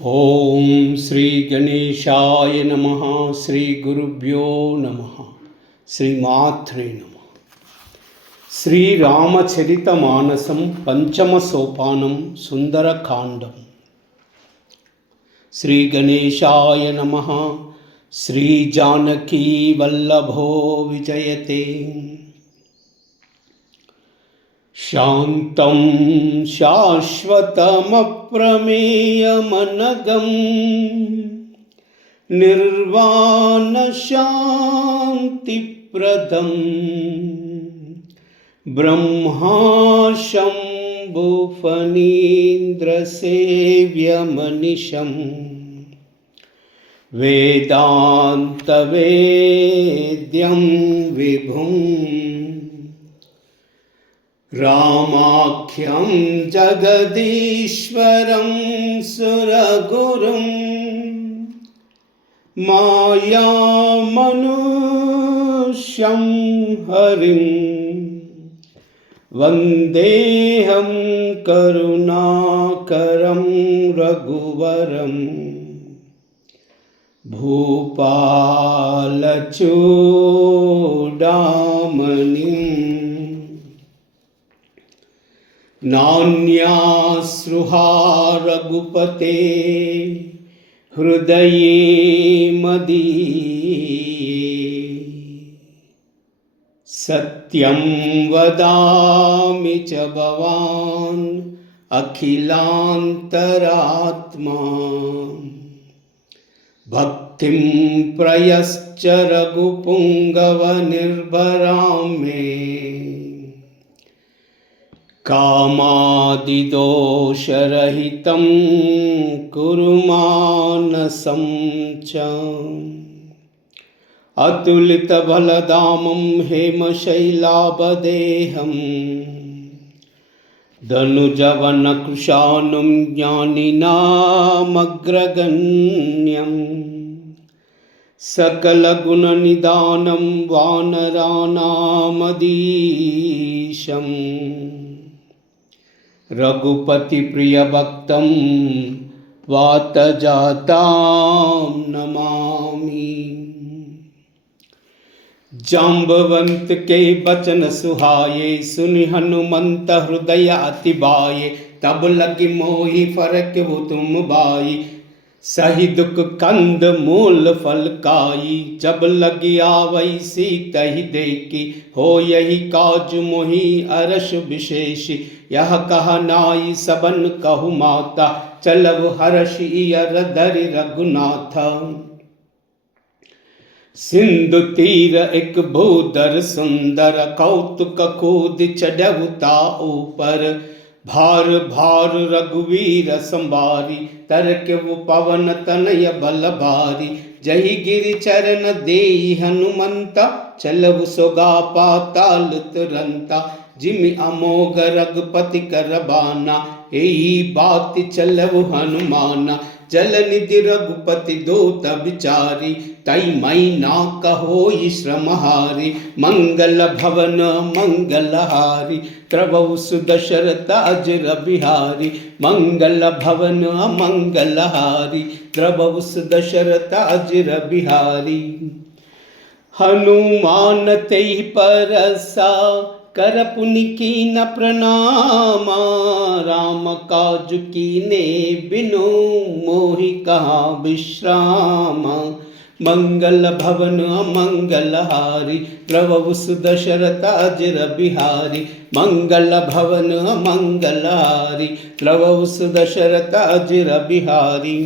ओम श्री गणेशाय नमः। श्री गुरुभ्यो नमः। श्रीमात्रे नमः। श्री रामचरितमानसं पंचम सोपानं सुंदरकांडं। श्री गणेशाय नमः। श्री जानकी वल्लभो विजयते। शान्तं शाश्वतमप्रमेयमनघं निर्वाणशान्तिप्रदं ब्रह्माशम्भुफणीन्द्रसेव्यमनिशं वेदान्तवेद्यं विभुम् रामाख्यं जगदीश्वरं सुरगुरुं मायामनुष्यं हरिं वन्देऽहं करुणाकरं रघुवरं भूपालचूडामणिम् नान्यास्रुहा रघुपते हृदये मदीये सत्यं वदामि च भवान् अखिलान्तरात्मा भक्तिं प्रयश्च रघुपुङ्गवनिर्भरां मे कामादिदोषरहितं कुरु मानसं च अतुलितबलधामं हेमशैलाभदेहं धनुजवनकृशानुं ज्ञानिनामग्रगण्यं सकलगुणनिधानं वानराणामधीशम् रघुपतिप्रियभक्तं वातजातां नमामि। जाम्बवंत के बचन सुहाये सुनि हनुमंत हृदय अति बाये तब लगी मोहि फरक वो तुम बाई सही दुख कंद मूल फल काई जब लगी आवई सीत ही देखी हो यही काज मोहि अरस विशेषी यह कहा नाई सबन कहु माता चलव हर्षि अर धरि रघुनाथ सिंधु तीर एक भूधर सुंदर कौतुक कूद चढ़उता ऊपर भार भार रघुवीर संभारी तरक वो पवन तनय बल भारी जही गिरि चरण देई हनुमंता चलव सोगा पाताल तुरंता जिमि अमोघ रघुपति कर बाना यही बात चलव हनुमाना जल निधि रघुपति दूत विचारी तई मई ना कहो श्रमहारी मंगल भवन मंगलहारी प्रभु सुदशरथ अजर बिहारी मंगल भवन मंगलहारी प्रभु सुदशरथ अजर बिहारी हनुमान तेहि परसा कर पुनि कीन प्रणामा राम काज कीने बिनु मोहि कहा विश्राम मंगल भवन मंगलहारी प्रभु सुदशरथ अजर बिहारी मंगल भवन मंगलहारी प्रभु सुदशरथ अजर बिहारी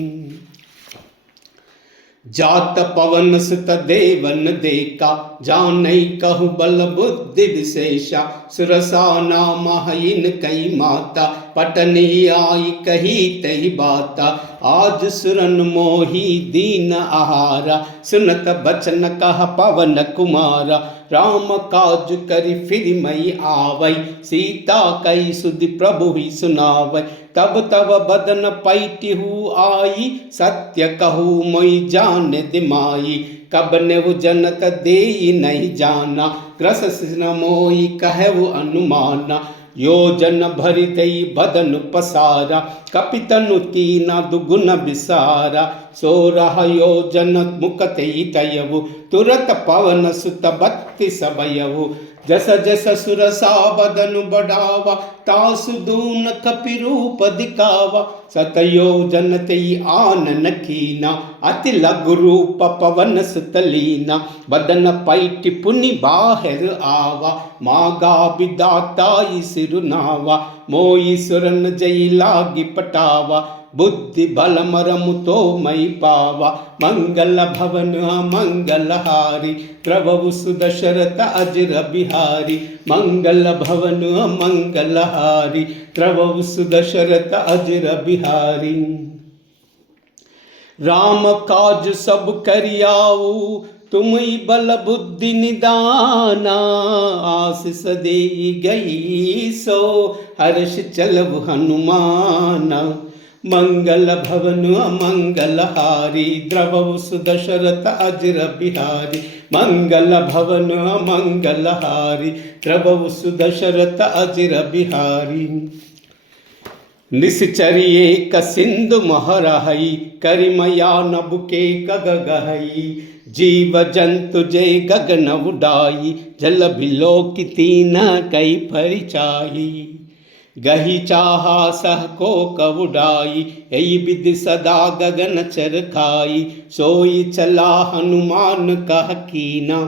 जात पवन सुत देवन देका जानई कहु बल बुद्धि विशेषा सुरसा नाम हईन कई माता पटनी आई कही तही बाता आज सुरन मोही दीन आहारा सुनत बचन कह पवन कुमारा राम काज करि फिर मई आवै सीता कई सुधि प्रभु ही सुनावै तब तब बदन पैटिहु आई सत्य कहू मोई जान दिमाई कब ने वो जनत दे नहीं जाना ग्रस मोई कह वो अनुमाना योजन भरितई बदन पसारा कपितनु तीना दुगुन बिसारा 16 योजन मुकतई तयವು तुरत पवन सुत 32 भयವು जस जस सुरसा बदनु बढ़ावा तासु दून कपि रूप दिखावा 7 योजन तई आनन कीना अति लघु रूप पवन सुतलीना बदन पैटि पुनि बाहर आवा मागा बिदाताई सिरुनावा मोई सुरन जई लागी पटावा बुद्धि बल मरमु तो मई पावा मंगल भवन मंगलहारी प्रभु सुदशरथ अजर बिहारी मंगल भवन मंगलहारी प्रभु सुदशरथ अजर बिहारी राम काज सब करियाऊ तुम ही बल बुद्धि निदाना आशीष दे गई सो हर्ष चलव हनुमाना मंगल भवन मंगलहारी द्रवौ सुदशरथ अजर बिहारी मंगल भवन मंगलहारी द्रवौ सुदशरथ अजर बिहारी निश्चर्ये क सिंधु महरहई करिमया नबुके गगहई जीव जंतु जय गगन उडाई जल बिलो की तीन कई परिचाही गही चाहा सह को कवुडाई यही विधि सदा गगन चर खाई सोई चला हनुमान कह कीना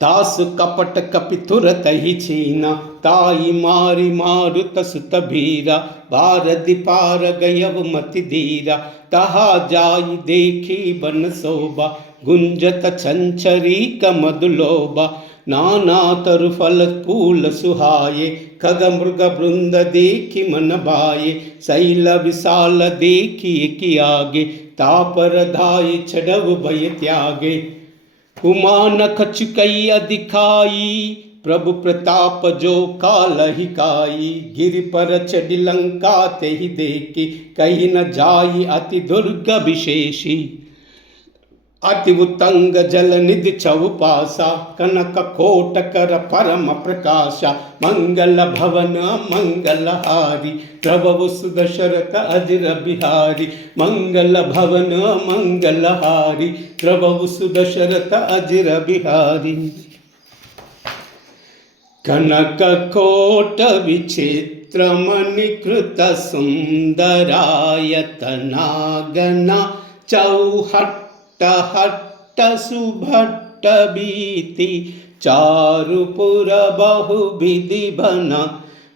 तास कपट कपि तुरत ही छीना ताई मारी मारुत सुत भीरा भारदि पार गयव मति धीरा तहा जाई देखी बन शोभा गुंजत छंछरी कमदुलोबा नाना तरु फल फूल सुहाये खग मृग वृंद देखी मन भाये शैल विशाल देखी कि आगे तापर धाई छडव भय त्यागे उमा नख चुकई दिखाई प्रभु प्रताप जो काल ही काई गिरि पर चढ़ी लंका ते ही देखी कहीं न जाई अति दुर्ग विशेषी अति उत्तंग जल निधि चौपासा कनक कोट कर परम प्रकाशा मंगल भवन मंगलहारी प्रभु सुदशरथ अजर बिहारी मंगल भवन मंगलहारी प्रभु सुदशरथ अजर बिहारी कनक कोट विचित्र मणिकृत सुंदरायतनागना चौहट हट्ट सुभट्ट बीति चारुपुर बहुविधि बना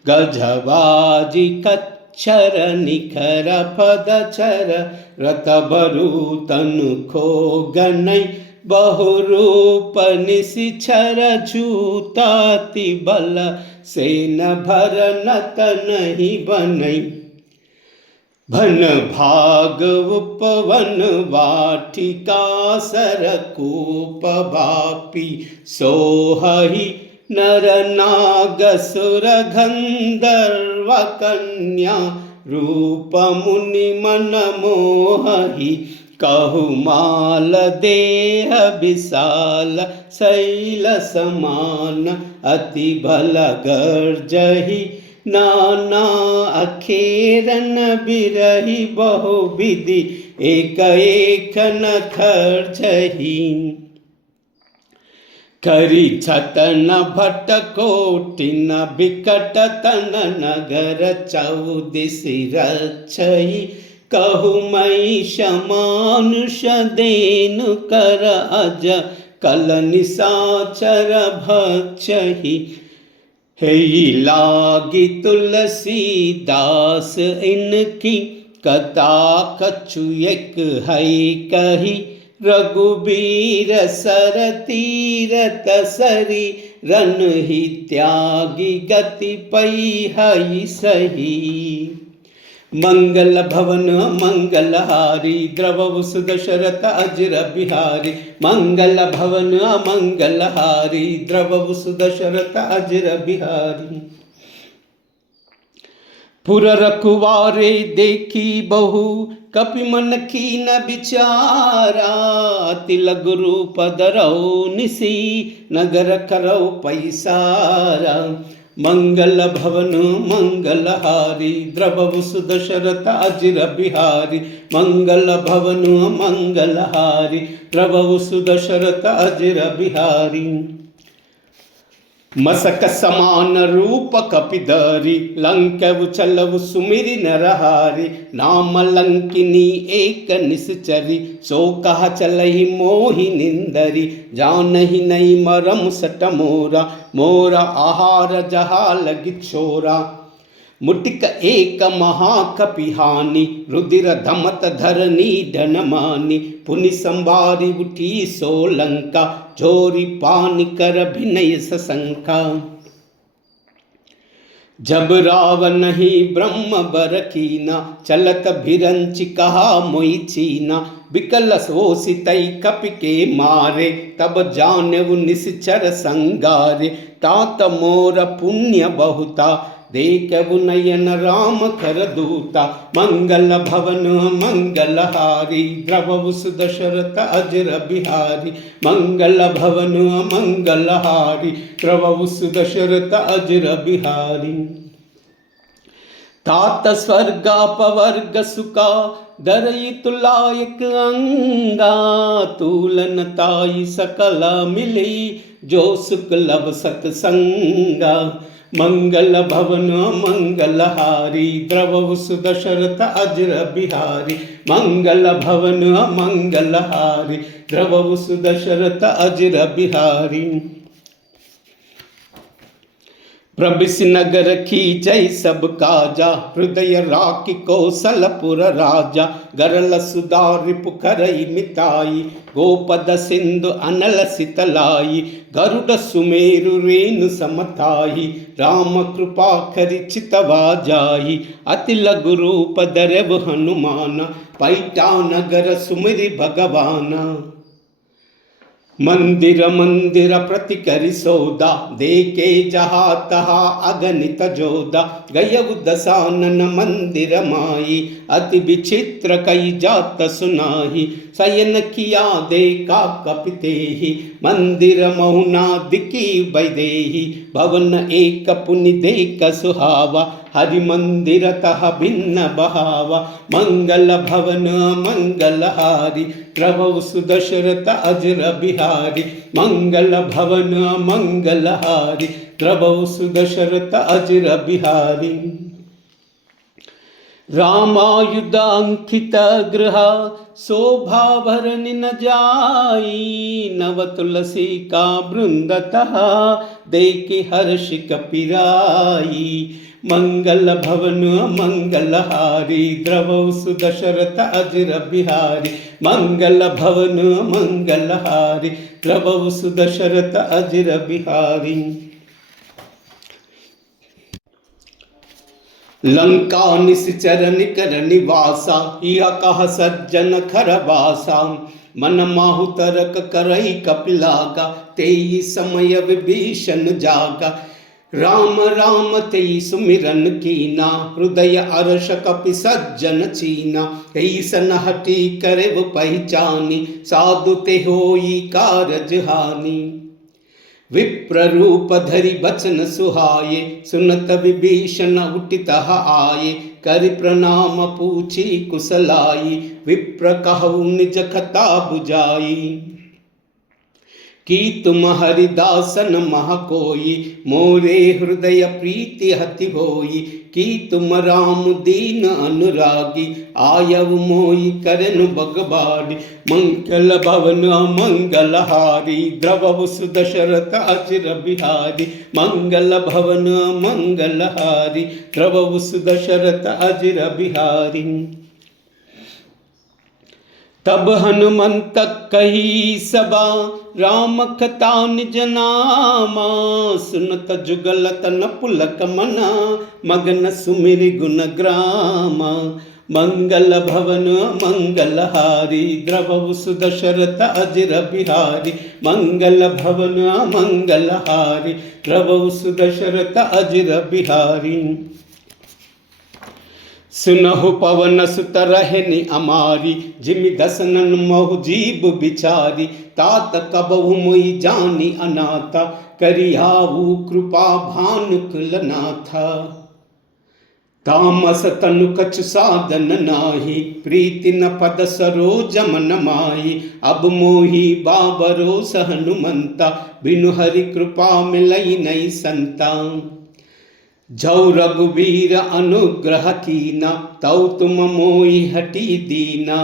गजबाजी कच्छर निखर पदचर रत बरु तनु खो गनई बहुरूप निशिछर छूताति बल सेन भर नत नहीं बनई भन भाग उपवन वाटिका सरकूप बापी सोहहि नर नाग सुर गंधर्व कन्या रूप मुनि मन मोहहि कहु माल देह विशाल शैल समान अति भल गर्जहि नाना अखेरन बिरही बहु विधि एक एक न खर्चही करी छतन भट कोटि न बिकट तन नगर चौदिसि रक्षई कहु मई शमानुष देनु कर अज कल निशाचर भक्षहि हे लागी तुलसीदास इनकी कथा कछु एक है कही रघुबीर सर तीरथ सरी रन ही त्यागी गति पई हई सही मंगल भवन मंगलहारी द्रवौ सुदशरथ अजर बिहारी मंगल भवन मंगलहारी द्रवौ सुदशरथ अजर बिहारी पुर रखवारे देखी बहु कपि मन की न बिचारा अति लघु रूप धरौ निसी नगर करौ पैसारा मंगल भवन मंगलहारी द्रवहु सुदशरथ अजिर बिहारी मंगल भवन मंगलहारी द्रवहु सुदशरथ अजिर बिहारी मसक समान रूप कपिधरी लंकव चलव सुमिरि नरहारी नाम लंकिनी एक निश्चरी सो कह चलहि मोहि निंदरी जानहि नहीं मरम सट मोरा मोरा आहार जहा लगी छोरा मुटिक एक महाकपिहानी रुदिर धमत धरनी धनमानी पुनि संभारी उठी सोलंका जोरी पानी कर भिनय सशंका जब रावण ही ब्रह्म बर कीना चलत भिरंचि कहा मोई चीना बिकल सोसितई कपि के मारे तब जानेउ निश्चर संगारे तात मोर पुण्य बहुता देखु नयन राम कर दूता मंगल भवन मंगलहारी द्रवहु सुदशरथ अजिर बिहारी मंगल भवन मंगलहारी द्रवहु सुदशरथ अजिर बिहारी तात स्वर्गापवर्ग सुका दरई तुलायक अंगा तूलन ताई सकला मिली जो सुख लब सत्संगा मंगल भवन मंगलहारी द्रवहु सुदशरथ अजिर बिहारी मंगल भवन मंगलहारी द्रवहु सुदशरथ अजिर बिहारी प्रबिस नगर खींचै सब काजा हृदय राखि कौशलपुर राजा गरल सुधा रिपु करई मिताई गोपद सिंधु अनल सितलाई गरुड़ सुमेरु रेणु समताई राम कृपा करि चितवा जाई अति लघु रूप धरव हनुमाना पैठा नगर सुमिरि भगवाना मंदिर मंदिर प्रति करि सौदा देखे जहा तहा अगणित जोदा गयउ दसानन मंदिर माई अति विचित्र कई जात सुनाही शयन किया देखा कपितेहि मंदिर महुना दिकी वैदेही भवन एक पुनि देख सुहावा हरि मंदिर तह भिन्न बहावा मंगल भवन मंगलहारी द्रवहु सुदशरथ अजिर बिहारी मंगल भवन मंगलहारी द्रवहु सुदशरथ अजिर बिहारी रामायुध अंकित गृह शोभा भरनि न जाई नव तुलसी का बृंदतः देखि हर्षि कपिराई मंगल भवन मंगलहारी द्रवहु सुदशरथ अजिर बिहारी मंगल भवन मंगलहारी द्रवहु सुदशरथ अजिर बिहारी लंका निश्चर निकर निवासा यह कह सज्जन खरवासा मन माहु तरक करई कपिलागा तेई समय विभीषण जागा राम राम तेई सुमिरन कीना हृदय अरश कपि सज्जन चीना ऐसन हटी करे वो पहचानी साधु ते होई कारज हानि विप्र रूप धरि बचन सुहाये सुनत विभीषण उठित आये करि प्रणाम पूछी कुशलाई विप्र कहु निज कथा बुझाई कि तुम हरिदासन मह कोई मोरे हृदय प्रीति हति होई कि तुम राम दीन अनुरागी आयव मोई करनु बगबाड़ी मंगल भवन मंगलहारी द्रवहु सुदशरथ अजिर बिहारी मंगल भवन मंगलहारी द्रवहु सुदशरथ अजिर बिहारी तब हनुमंत कही सबा राम कथा निज नामा सुनत जुगलत न पुलक मना मगन सुमिरि गुण ग्रामा मंगल भवन मंगलहारी द्रवहु सुदशरथ अजिर बिहारी मंगल भवन मंगलहारी द्रवहु सुदशरथ अजिर बिहारी सुनहु पवन सुत रहनि अमारी, जिमि दसनन महु जीव बिचारी, तात कबहु मोहि जानी अनाथा, करियाऊ कृपा भानुकुलनाथा। तामस तनु कछु साधन नाही, प्रीति न पद सरोज मन माही, अब मोहि बाबरो हनुमंता, बिनु हरि कृपा मिलई नहीं संता। जौ रघुवीर अनुग्रह कीना, तौ तुम मोहि हटी दीना,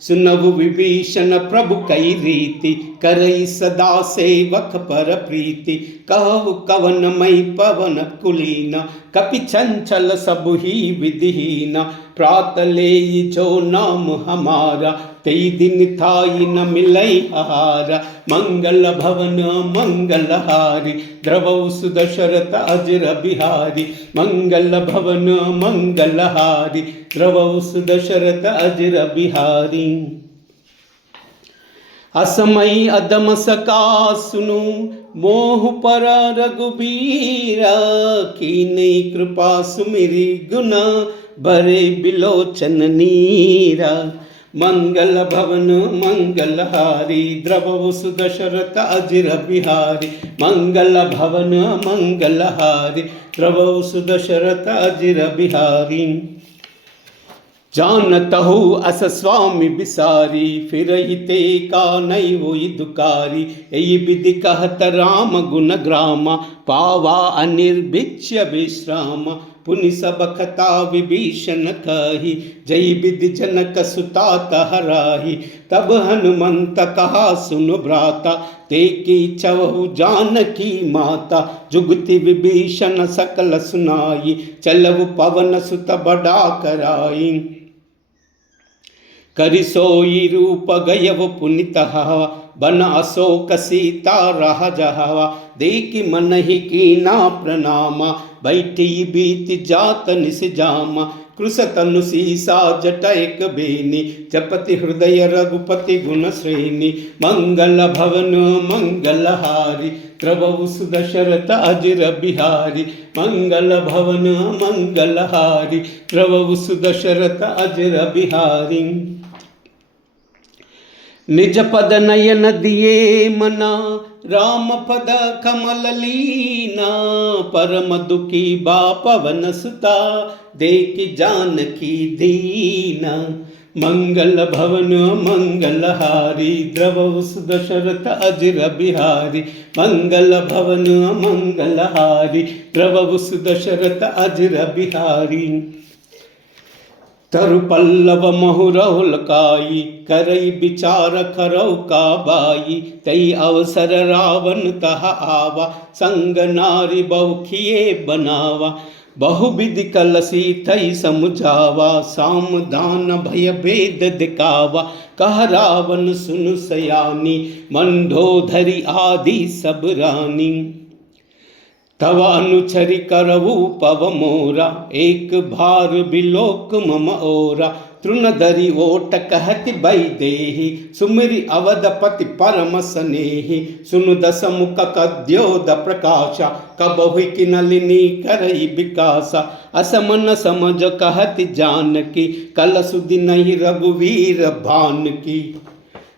सुनहु विभीषण प्रभु कई रीति, करई सदा सेवक पर प्रीति, कहु कवन मई पवन कुलीना, कपि चंचल सबु ही विधिहीना, प्रात लेई जो नाम हमारा, तेई दिन थाई न मिलई आहारा, मंगल भवन मंगलहारी, द्रवौ सुदशरथ अजर बिहारी, मंगल भवन मंगलहारी, द्रवौ सुदशरथ अजर बिहारी। असमय अदम सका सुनु, मोह पर रघुबीरा, कीन्ही कृपा सुमिरी गुना, भरे बिलोचन नीरा, मंगल भवन मंगलहारी, द्रवौ सुदशरथ अजर बिहारी, मंगल भवन मंगलहारी, द्रवौ सुदशरथ अजर बिहारी। जानतहु अस स्वामी बिसारी, फिरहि ते का नहीं होई दुकारी, यही विधि कहत राम गुण ग्रामा, पावा अनिर्भिच्य विश्राम, पुनि सब कथा विभीषण कही, जय विधि जनक सुता तहराही, तब हनुमंत कहा सुनु भ्राता, ते की चवहु जानकी माता, जुगति विभीषण सकल सुनाई, चलऊ पवन सुत बड़ा कराई, करि सोई रूप गयव पुनित हवा, बन अशोक सीता रह जहवा, देखि मन ही कीना प्रणामा, बैठी बीति जात निस जामा, कृश तनु सीसा जटैक बेनी, जपति हृदय रघुपति गुण श्रेणी, मंगल भवन मंगलहारी, द्रवौ सुदशरथ अजर बिहारी, मंगल भवन मंगलहारी, द्रवौ सुदशरथ अजर बिहारी। निज पद नयन दिए मना, राम पद कमल लीना, परम दुखी बा पवन सुता, देखि जानकी दीना, मंगल भवन मंगलहारी, द्रवौ सुदशरथ अजर बिहारी, मंगल भवन मंगलहारी, द्रवौ सुदशरथ अजर बिहारी। तरु पल्लव महु राहुल काई, करई विचार करौ का बाई, तई अवसर रावण तह आवा, संग नारी बहु किए बनावा, बहुविधि कलसी थई समुझावा, साम दान भय भेद दिखावा, कह रावण सुनु सयानी, मंडोधरी आदि सब रानी, तव अनुचरि करवु पव मोरा, एक भार बिलोक मम ओरा, तृण धरि ओट कहति भई देहि, सुमिरि अवधपति परम स्नेहि, सुनु दस मुख कद्योद प्रकाशा, कबहुँ की नलिनी करई विकासा, असमन समझ कहति जानकी, कल सुधि नहीं रघुवीर भानकी,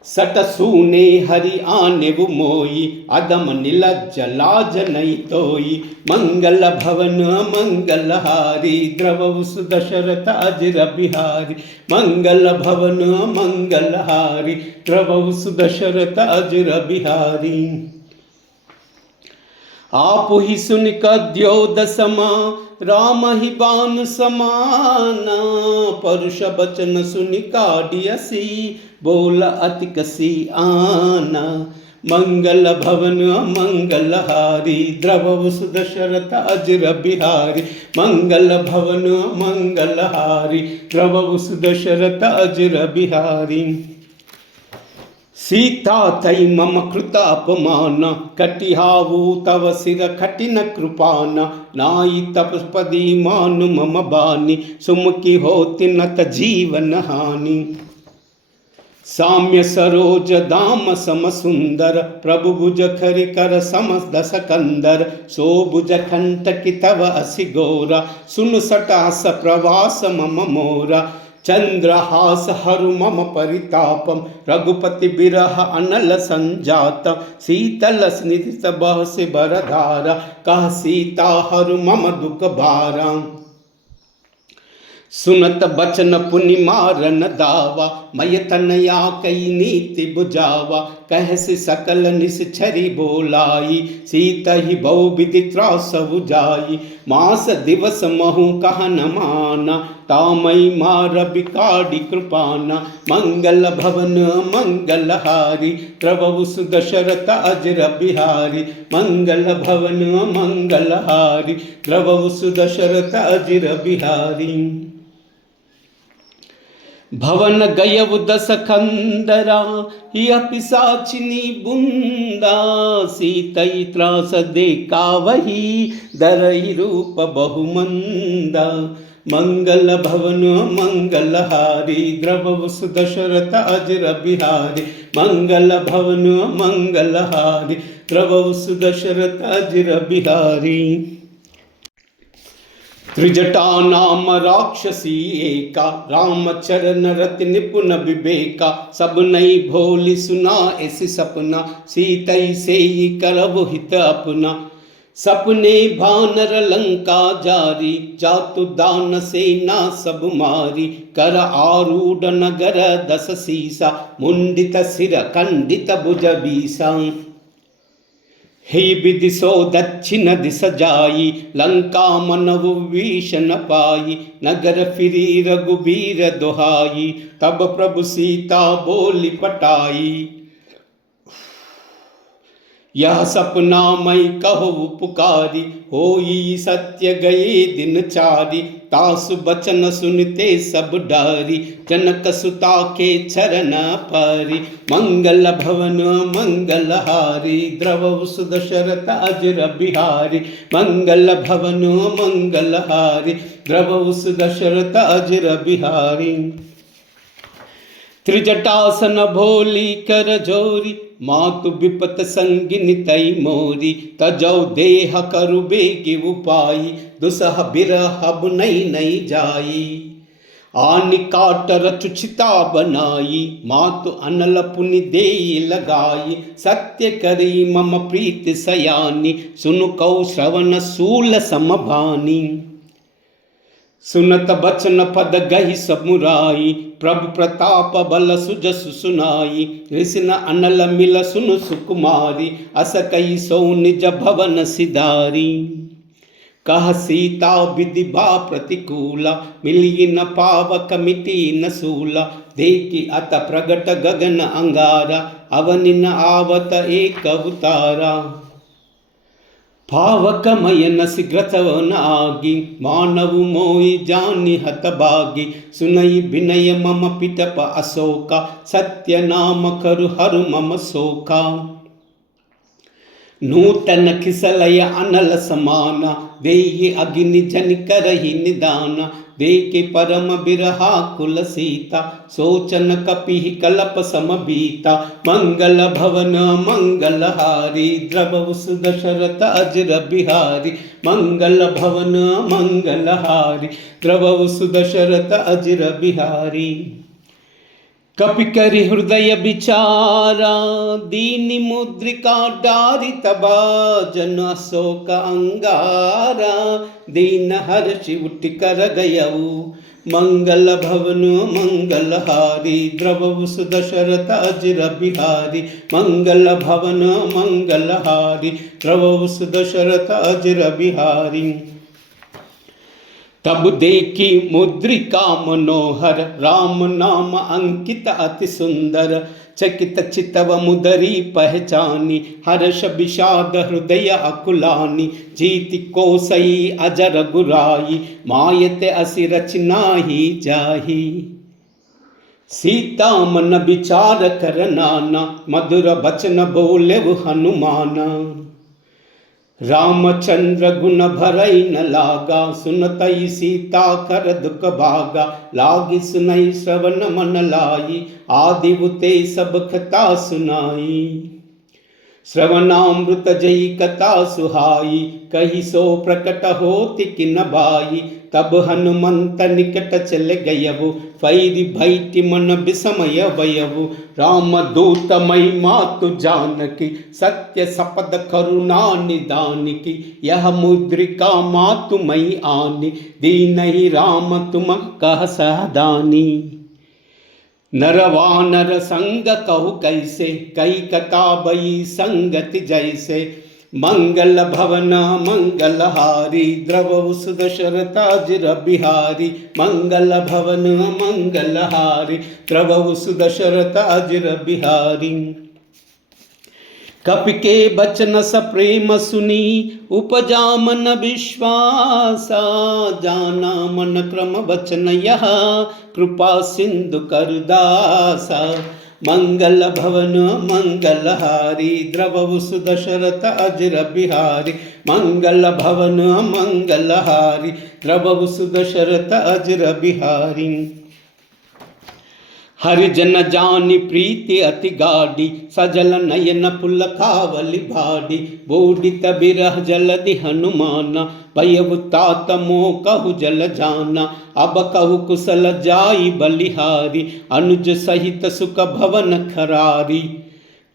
सट सूने हरि आने वो मोई, अदम नीलज्ज लाज नहीं तोई, मंगल भवन मंगलहारी, द्रवौ सुदशरथ अजर बिहारी, मंगल भवन मंगलहारी, द्रवौ सुदशरथ अजर बिहारी। आप ही सुन कद्योद समा, राम ही बान समाना, परुष बचन सुनि काढ़ियसी, बोल अति कसी आना, मंगल भवन मंगलहारी, द्रवौ सुदशरथ अजर बिहारी, मंगल भवन मंगलहारी, द्रवौ सुदशरथ अजर बिहारी। सीता तई मम कृत अपमान, कटिहावु तव सिर कठिन कृपान, नाई तपस्पदी मानु मम बानी, सुमुखी होति नत जीवन हानि, साम्य सरोज दाम सम सुंदर, प्रभु भुज खरि कर सम दस कंदर, सो भुज कंटकि तव असि गौरा, सुन सटास प्रवास मम मोरा, चंद्रहास हरु मम परितापम, रघुपति बिरह अनल संजातम, शीतल स्निग्ध बहसि बरधारा, कह सीता हरु मम दुख भारा। सुनत बचन पुनि मारन दावा, मय तनया कई नीति बुझावा, कहसि सकल निश्चरी बोलाई, सीता ही बहु विधि त्रास बुझाई, मास दिवस महु कह न माना, तामई मार बिकाड़ी कृपाना, मंगल भवन मंगलहारी, प्रभु सुदशरथ अजर बिहारी, मंगल भवन मंगलहारी, प्रभु सुदशरथ अजर बिहारी। भवन गयव दस खंदरा, यह पिशाचिनी बुंदा, सीतई त्रास देखा वही, दरई रूप बहुमंदा, मंगल भवन मंगलहारी, द्रव सुदशरथ अजर बिहारी, मंगल भवन मंगलहारी, द्रव सुदशरथ अजर बिहारी। त्रिजटा नाम राक्षसी एका, राम चरण रति निपुण विवेका, सब नई भोली सुना ऐसी सपना, सीतई से करबु हित अपना, सपने भानर लंका जारी, जातु दान सेना सब मारी, कर आरूढ़ नगर दस सीसा, मुंडित सिर खंडित भुज बीसा, हे विदिशो दक्षिण दिश जाई, लंका मनवु भीषण पाई, नगर फिरी रघुबीर दोहाई, तब प्रभु सीता बोली पटाई, यह सपना मई कहो पुकारी, होई सत्य गए दिन चारी, तासु बचन सुनते सब डारी, जनक सुता के चरण पारी, मंगल भवन मंगलहारी, द्रव सुदशरथ अजर बिहारी, मंगल भवन मंगलहारी, द्रव सुदशरथ अजर बिहारी। त्रिजटासन भोली कर जोरी, मातु विपत संगिनी तई मोरी, तजौ देह करु बेगी उपाई, दुसह बिरह अब नई नई जाई, आनि काटर चुचिता बनाई, मातु अनल पुनि देई लगाई, सत्य करी मम प्रीति सयानी, सुनु कौ श्रवण सूल समभानी, सुनत बचन पद गहि समुराई, प्रभु प्रताप बल सुजस सुनाई, ऋषिन अनल मिल सुनु सुकुमारी, अस कई सो निज भवन सिधारी, कह सीता विधि बा प्रतिकूला, मिली न पावक मिटी न सूला, देखी अत प्रगट गगन अंगारा, अवनि न आवत एक अवतारा, भावक मयन शीघ्रतवन आगी, मानव मोहि जानि हत भागी, सुनई विनय मम पिटप अशोका, सत्य नाम करु हरु मम शोका, नूतन खिसलय अनल समाना, देहि अग्नि जन करहि निदाना, देके परम बिरहा कुल सीता, सोचन कपिहि कलप समबीता, मंगल भवन मंगलहारी, द्रव सुदशरथ अजर बिहारी, मंगल भवन मंगलहारी, द्रव सुदशरथ अजर बिहारी। कपि करि हृदय विचारा, दीनि मुद्रिका डारि तबा, जन अशोक अंगारा, दीन हर्षि उठि कर गयऊ, मंगल भवन मंगलहारी, द्रव सुदशरथ अजर बिहारी, मंगल भवन मंगलहारी, द्रव सुदशरथ अजर बिहारी। तब देखी मुद्रिका मनोहर, राम नाम अंकित अति सुंदर, चकित चितव मुदरी पहचानी, हर्ष विषाद हृदय अकुलानी, जीति कोसई अजर गुराई, मायते असि रचना ही जाही, सीता मन विचार कर नाना, मधुर बचन बोले हनुमाना, रामचंद्र गुण भरई न लागा, सुनतई सीता कर दुख भागा। लागी सुनई श्रवण मन लाई, आदि बुते सब कथा सुनाई। श्रवणामृत जई कथा सुहाई, कही सो प्रकट होति किन भाई। तब हनुमंत निकट चल गयबु, फैरि भैति मन विस्मय भयबु। राम दूत मई मातु जानकी, सत्य सपद करुणा निदान की। यह मुद्रिका मातु मई आनी, दीनहि राम तुम कह सहदानी। नरवानर संग कहु कैसे, कई कथा बई संगति जैसे। मंगल भवन मंगलहारी, द्रवहु सुदशरथ अजिर बिहारी। मंगल भवन मंगलहारी, द्रवहु सुदशरथ अजिर बिहारी। कपि के बचन स प्रेम सुनी, उपजा मन विश्वासा। जाना मन क्रम वचन यह, कृपा सिंधु करदासा। मंगल भवन मंगलहारी, द्रवहु सुदशरथ अजिर बिहारी। मंगल भवन मंगलहारी, द्रवहु सुदशरथ अजिर बिहारी। हरिजन जानि प्रीति अति गाढ़ी, सजल नयन पुलकावली भाडी। बूढ़ित बिरह जलधि हनुमाना, भयउ तात मोह कहु जल जाना। अब कहु कुशल जाई बलिहारी, अनुज सहित सुख भवन खरारी।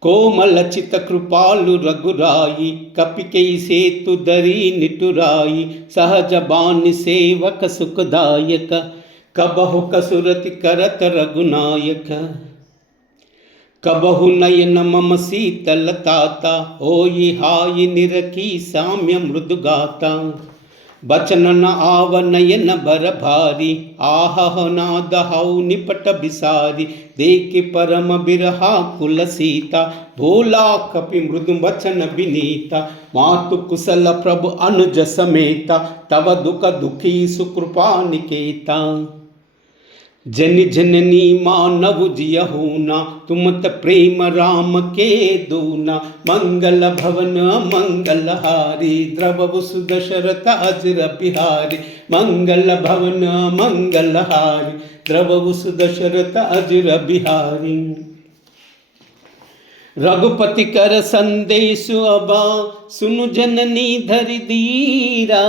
कोमल चित कृपालु रघुराई, कपिकेई सेतु दरी निटुराई। सहज बानि सेवक सुखदायक, कबहु कसुरति करत रघुनायक। कबहु नयन मम शीतलताता, होई हाय निरखी साम्य मृदुगाता। बचन न आव नयन बर भारी, आह नाद हऊ निपट बिसारी। देख परम बिरहा कुल सीता, भोला कपि मृदु वचन विनीता। मातु कुशल प्रभु अनुज समेता, तव दुख दुखी सुकृपा निकेता। जनि जननी मानव जियहूना, तुमत प्रेम राम के दूना। मंगल भवन मंगलहारी, द्रवहु सुदशरथ अजिर बिहारी। मंगल भवन मंगलहारी, द्रवहु सुदशरथ अजिर बिहारी। रघुपति कर संदेशु अबा, सुनु जननी धरि धीरा।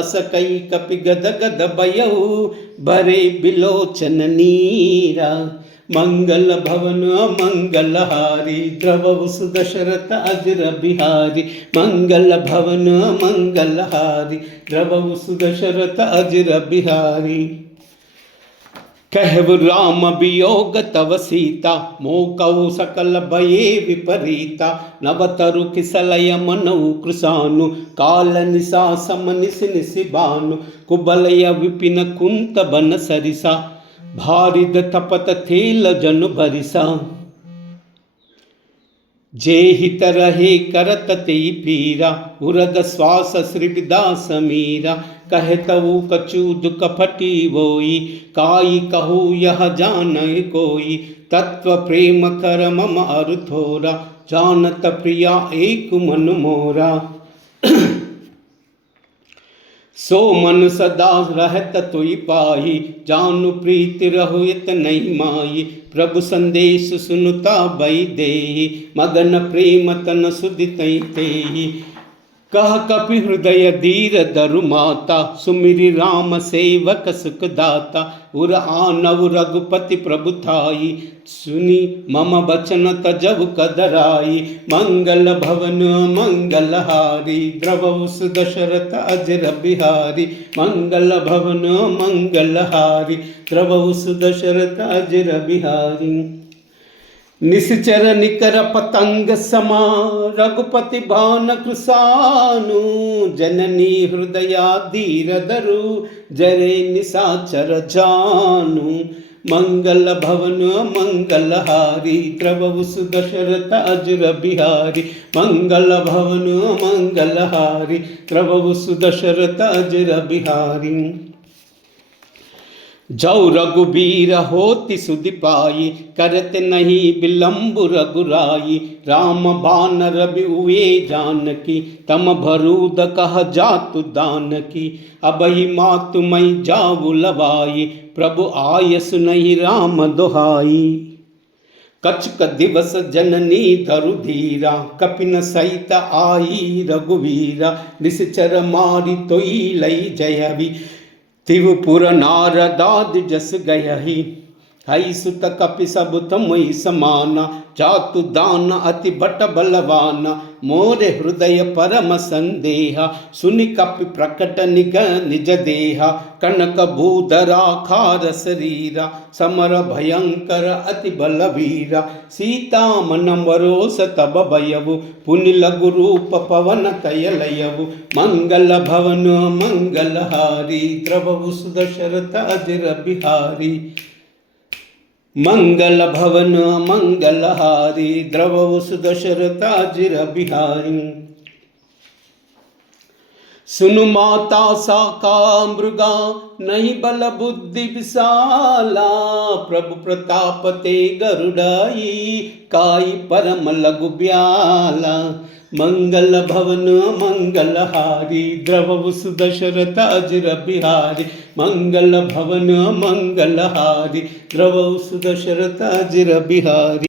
सकई कपि गद गद भयउ, भरे बिलोचन नीरा। मंगल भवन मंगलहारी, द्रवहु सुदशरथ अजिर बिहारी। मंगल भवन मंगलहारी, द्रवहु सुदशरथ अजिर बिहारी। कहु राम वियोग तव सीता, मोकऊ सकल भये विपरीता। नवतरु किसलय मनऊ कृशानु, काल निशा सम निस निस भानु। कुबलय विपिन कुंत बन सरिसा, भारिद तपत थेल जनु भरिसा। जेहित रहे करत तेई पीरा, उरग श्वास श्रीविदा समीरा। कहतऊ कछु दुख फटी वोई, काई कहू यह जानय कोई। तत्व प्रेम कर मम अरु थोरा, जानत प्रिया एक मन मोरा। सो मन सदा रहत तुई पाही, जानु प्रीति रहुयत नहीं माही। प्रभु संदेश सुनुता बई देहि, मगन प्रेम तन सुदितई तेहि। कह कपि हृदय धीर धरु माता, सुमिरि राम सेवक सुखदाता। उर आनव रघुपति प्रभु थाई, सुनी मम बचन तजब कदराई। मंगल भवन मंगलहारी, द्रवहु सुदशरथ अजिर बिहारी। मंगल भवन मंगलहारी, द्रवहु सुदशरथ अजिर बिहारी। निश्चर निकर पतंग समा, रघुपति भान कृशानु। जननी हृदया धीर धरु, जरे निशाचर जानु। मंगल भवन मंगलहारी, द्रवहु सुदशरथ अजिर बिहारी। मंगल भवन मंगलहारी, द्रवहु सुदशरथ अजिर बिहारी। जौ रघुबीर होति सुधि पाई, करत नहीं विलंब रघुराई। राम बान रवि हुए जानकी, तम भरूद कह जातु दानकी। अबहि मातु मई जाऊ लवाई, प्रभु आयस नहीं राम दुहाई। कछुक दिवस जननी धरु धीरा, कपिन सहित आई रघुवीरा। निश्चर मारि तोई लई जयवि, तिवपुर नारदाद जस गयहि। हई सुत कपि सब तमहि समाना, जातु दान अति बट बलवाना। मोरे हृदय परम संदेहा, सुनि कपि प्रकट निज देहा। कनक भूधरा खार शरीरा, समर भयंकर अति बलवीरा। सीता मन वरोस तब भयउ, पुनि लघु रूप पवन कयलयउ। मंगल भवन मंगलहारी, द्रवहु सुदशरथ अजर बिहारी। मंगल भवन मंगलहारी, द्रवहु सुदशरथ अजर बिहारी। सुनु माता साका मृगा, नहीं बल बुद्धि विशाला। प्रभु प्रताप ते गरुड़ाई, काई परम लघु ब्याला। मंगल भवन मंगलहारी, द्रवहु सुदशरथ अजर बिहारी। मंगल भवन मंगलहारी, द्रवहु सुदशरथ अजर बिहारी।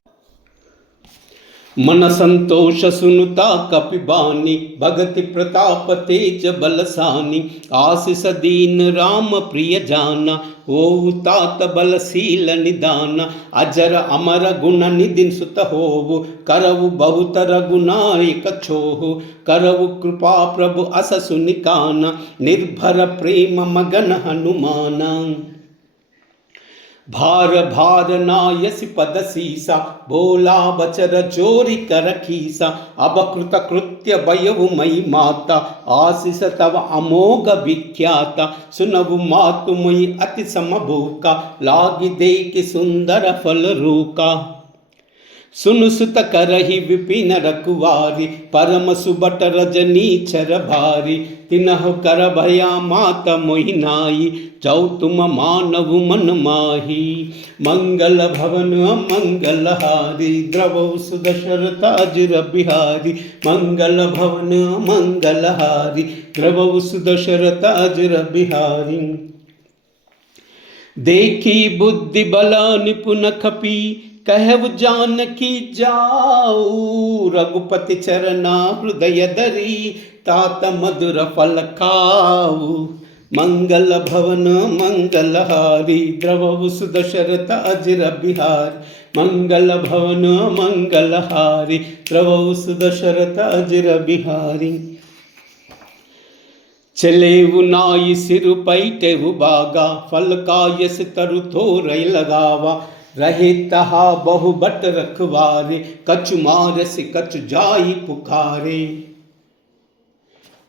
मन संतोष सुनुता कपिबानी, भगति प्रताप तेज बलसानी। आशीष दीन राम प्रिय जाना, होऊ तात बलशील निदाना। अजर अमर गुण निधिन सुत होवु, करवु बहुत रघुनायक छोहु। करवु कृपा प्रभु अस सुनिकाना, निर्भर प्रेम मगन हनुमाना। भार भार नायसि पद सीसा, भोला बचर चोरी कर खीसा। अब कृत कृत्य भयउ मई माता, आशीष तव अमोघ विख्याता। सुनवु मातु मुई अति समभूका, लागी देख सुंदर फल रूका। सुनु सुत करहि विपिन रखुवारी, परम सुबट रजनी छर भारी। तिनहु कर भया मात मोहि नाई, जाऊ तुम मानव मन माही। मंगल भवन मंगलहारी, द्रवहु सुदशरथ अजर बिहारी। मंगल भवन मंगलहारी, द्रवहु सुदशरथ अजर बिहारी। देखी बुद्धि बल निपुण खपी, कहु जानकी जाऊ। रघुपति चरना हृदय धरी, तात मधुर फल खाऊ। मंगल भवन मंगलहारी, द्रवहु सुदशरथ अजर बिहारी। मंगल भवन मंगलहारी, द्रवहु सुदशरथ अजर बिहारी। चलेवु नाई सिरु पैटेवु बागा, फल का यस तरु थोरई लगावा। रहे तहा बहु बट रखवारे, कछु मारस कछु जाई पुकारे।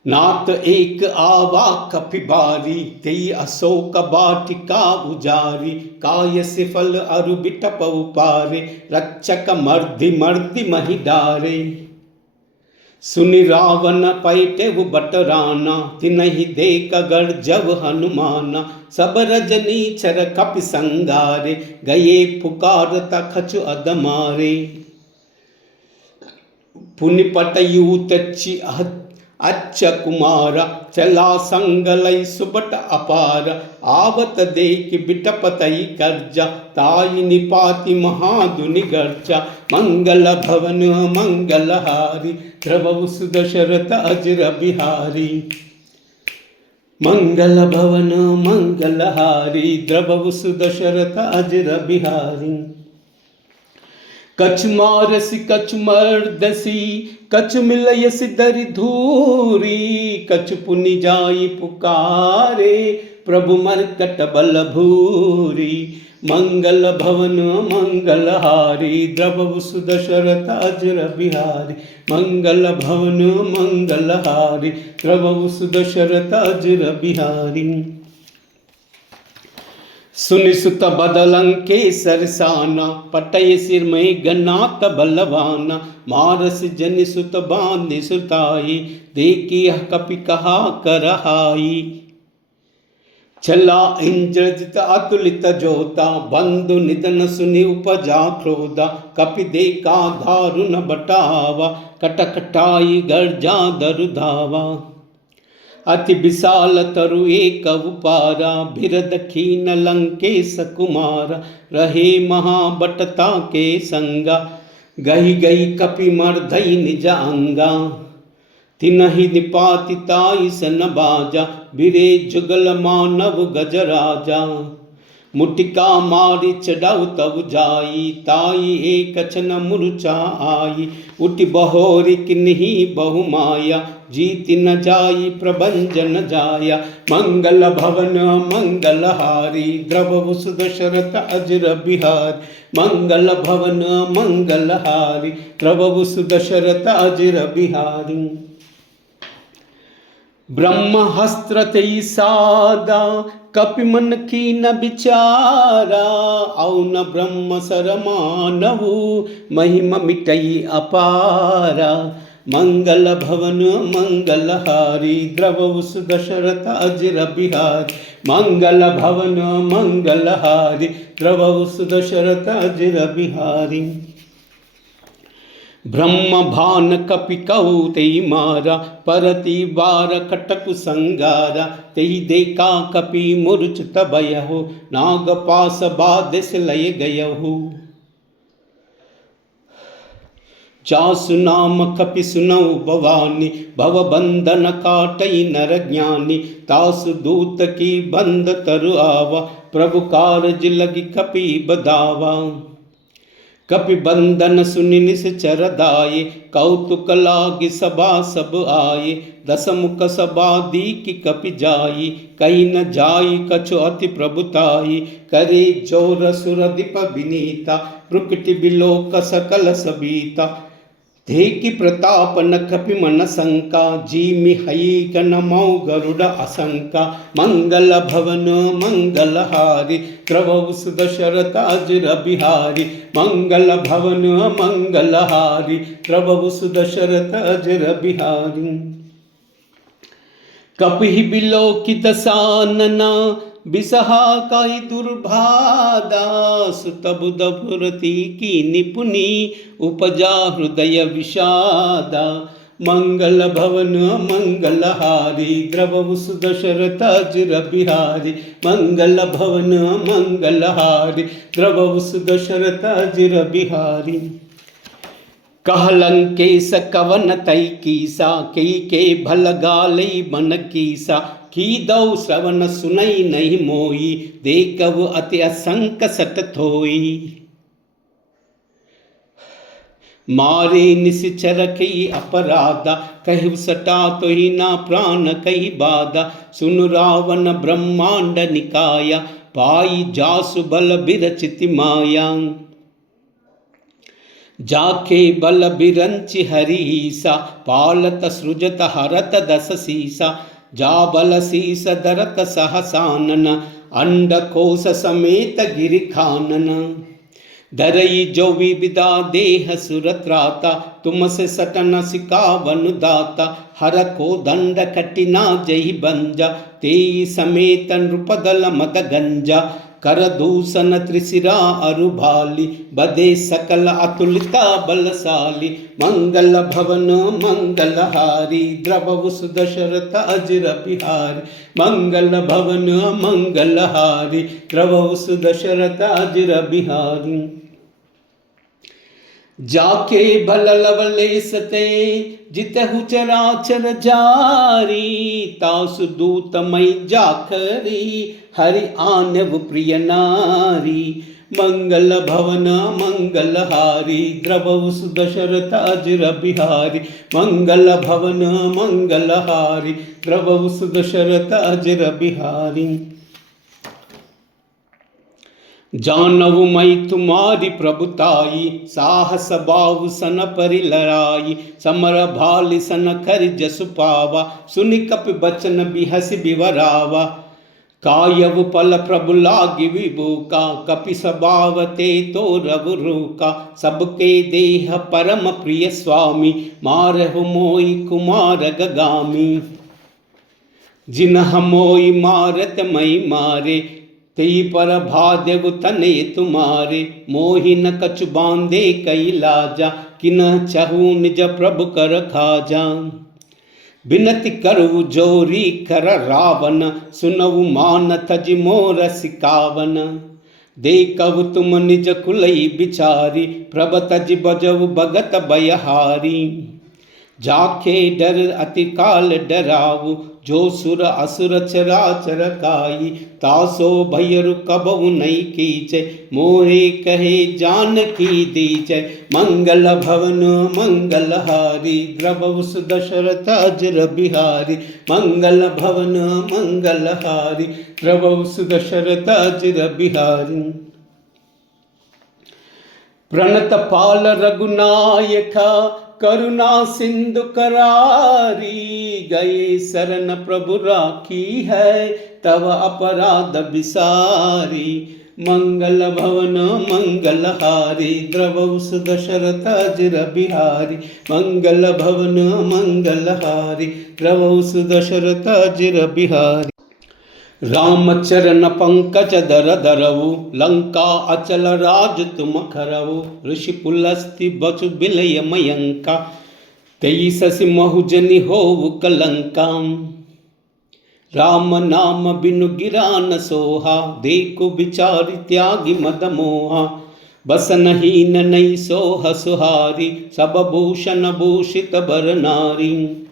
नात एक आवा कपिबारी, तेई अशोक बाटिका उजारी। कायस फल अरु बिटप उपारे, रक्षक मर्दि मर्दि महि डारे। सुनि रावण पैटेवु बटराना, तिनहि देख गर्जव हनुमाना। सब रजनी चर कपि संगारे, गए पुकारत कछु अदमारे। पुनि पटयूत अच्छ कुमारा, चला संगलई सुबट अपार। आवत देख बिटपतई गर्जा, ताई निपाति महादुनि गर्जा। मंगल भवन मंगलहारी, द्रवहु सुदशरथ अजर बिहारी। मंगल भवन मंगलहारी, द्रवहु सुदशरथ अजर बिहारी। कछु मारसी कछु मर्दसी, कछु मिलयसि दरि धूरी। कछु पुनि जाई पुकारे, प्रभु मरकट बल भूरी। मंगल भवन मंगलहारी, द्रवहु सुदशरथ अजर बिहारी। मंगल भवन मंगलहारी, द्रवहु सुदशरथ अजर बिहारी। सुनि सुत बदलंके सरसाना, पटय सिर में गनात बलवाना। मारस जनि सुत बांधि सुताई, देखी कपि कहा करहाई। चला इंद्रजित अतुलित जोता, बंधु निधन सुनि उपजा क्रोधा, कपि देखा दारुण बटावा, कटकटाई गर्जा दरुधावा। अति विशाल तरु एक उपारा, बिरद खीन लंकेश कुमार, रहे महाबटता के संगा, गही गई कपि मर्दई निज अंगा। तिनहि निपातिताई सन बाजा, बिरे जुगल मानव गजराजा। मुटिका मारी चढ़ाऊ तब जाई, ताई एक छन मूर्छा आई। उठि बहोरी किन्ही बहु माया, जीति न जाई प्रभंजन जाया। मंगल भवन मंगलहारी, द्रव सुदशरथ अजर बिहार। मंगल भवन मंगलहारी, द्रव सुदशरथ अजर बिहारी। ब्रह्महस्त्र तेई सादा, कपि मन की न विचारा। औ न ब्रह्म सर मानवु, महिमा मिटई अपारा। मंगल भवन मंगलहारी, द्रव सुदशरथ अजर बिहारी। मंगल भवन मंगलहारी, द्रव सुदशरथ अजर बिहारी। ब्रह्म भान कपि कहु तेई मारा, परति बार खटकु संगारा। तेई देखा कपि मूर्छित भयहु, नाग पास बाधिस लय गयहु। जासु नाम कपि सुनऊ भवानी, भव बंधन काटई नर ज्ञानी। तासु दूत की बंद तरु आवा, प्रभु कारज लगी कपि बदावा। कपि बंधन सुनि निश्चर दाये, कौतुक लागी सभा सब आये। दस मुख सभा दीकी कपि जाई, कही न जाई कछु अति प्रभुताई। करे जोर सुर दीप विनीता, प्रकटि बिलोक सकल सबीता। देखि प्रताप न कपि मन शंका, जीमि हई गण मऊ गरुड़ असंका। मंगल भवन मंगलहारी, द्रव सुदशरथ अजर बिहारी। मंगल भवन मंगलहारी, द्रव सुदशरथ अजर बिहारी। कपि बिलोकित सानना, बिसहा काई दुर्भादा। सुत बुध फुरती की निपुनी, उपजा हृदय विषादा। मंगल भवन मंगलहारी, द्रव सुदशरथ अजर बिहारी। मंगल भवन मंगलहारी, द्रव सुदशरथ अजर बिहारी। कहलंकेश कवन तई कीसा, कई के भल गालई मन कीसा। की दौ श्रवण सुनई नहीं मोई, देखव अति असंक सट थोई। मारे निश्चर कई अपराधा, कहु सटा तो ही ना प्राण कई बाधा। सुन रावण ब्रह्मांड निकाया, पाई जासु बल बिरचिति माया। जाके बल बिरंचि हरीसा, पालत सृजत हरत दस सीसा। जा बल शीस धरत सहसानन, अंड कोश समेत गिरि खानन। धरई जो विविदा देह सुरत्राता, तुम से सटन सिकावन दाता। हर को दंड कटिना जही बंजा, तेई समेत नृपदल मद गंजा। कर दूषण त्रिशिरा अरुभाली, बदे सकल अतुलिता बलशाली। मंगल भवन मंगलहारी, द्रव सुदशरथ अजर बिहारी। मंगल भवन मंगलहारी, द्रव सुदशरथ अजर बिहारी। जाके भल लवलेश ते, जितहु चराचर जारी। तासु दूत मई जाखरी, हरि आनव प्रिय नारी। मंगल भवन मंगलहारी, द्रव सुदशरथ अजर बिहारी। मंगल भवन मंगलहारी, द्रव सुदशरथ अजर बिहारी। जानव मई तुम्हारी प्रभुताई, साहस बाहु सन परि लड़ाई। समर भालि सन कर जसु पावा, सुनि कपि बचन बिहसि बिवरावा। कायव पल प्रभु लागी विभूका, कपि स्वभावते तो रघु रूका। सबके देह परम प्रिय स्वामी, मारहु मोहि कुमार गगामी। जिन्ह मोई मारत मई मारे, तई पर भादेव तनय तुम्हारे। मोहि न कछु बांधे कई लाजा, किन चहु निज प्रभु कर खाजा। बिनति करु जोरी कर रावण, सुनऊ मान तज मोर सिकावन। देखऊ तुम निज कुलई बिचारी, प्रभ तज बजऊ भगत बयहारी। जाखे डर अति काल डराऊ, जो सुर असुर चराचर काई। तासो भयरु कबहु नहीं कीचै, मोहे कहे जानकी दीजै। मंगल भवन मंगलहारी, द्रवहु सुदशरथ अजर बिहारी। मंगल भवन मंगलहारी, द्रवहु सुदशरथ अजर बिहारी। प्रणत पाल रघुनायका, करुणा सिंधु करारी। गए शरण प्रभु राखी है, तव अपराध बिसारी। मंगल भवन मंगलहारी, द्रवहु सुदशरथ अजर बिहारी। मंगल भवन मंगलहारी, द्रवहु सुदशरथ अजर बिहारी। रामचरण पंकज दर दरऊ, लंका अचल राज तुम खरऊ। ऋषि पुलस्ति बचु बिलय मयंका, तई ससि महुजनि होउ कलंका। राम नाम बिनु गिरा न सोहा, देखु बिचारि त्यागी मद मोहा। बसनहीन नहीं सोह सुहारी, सब भूषण भूषित बर नारी।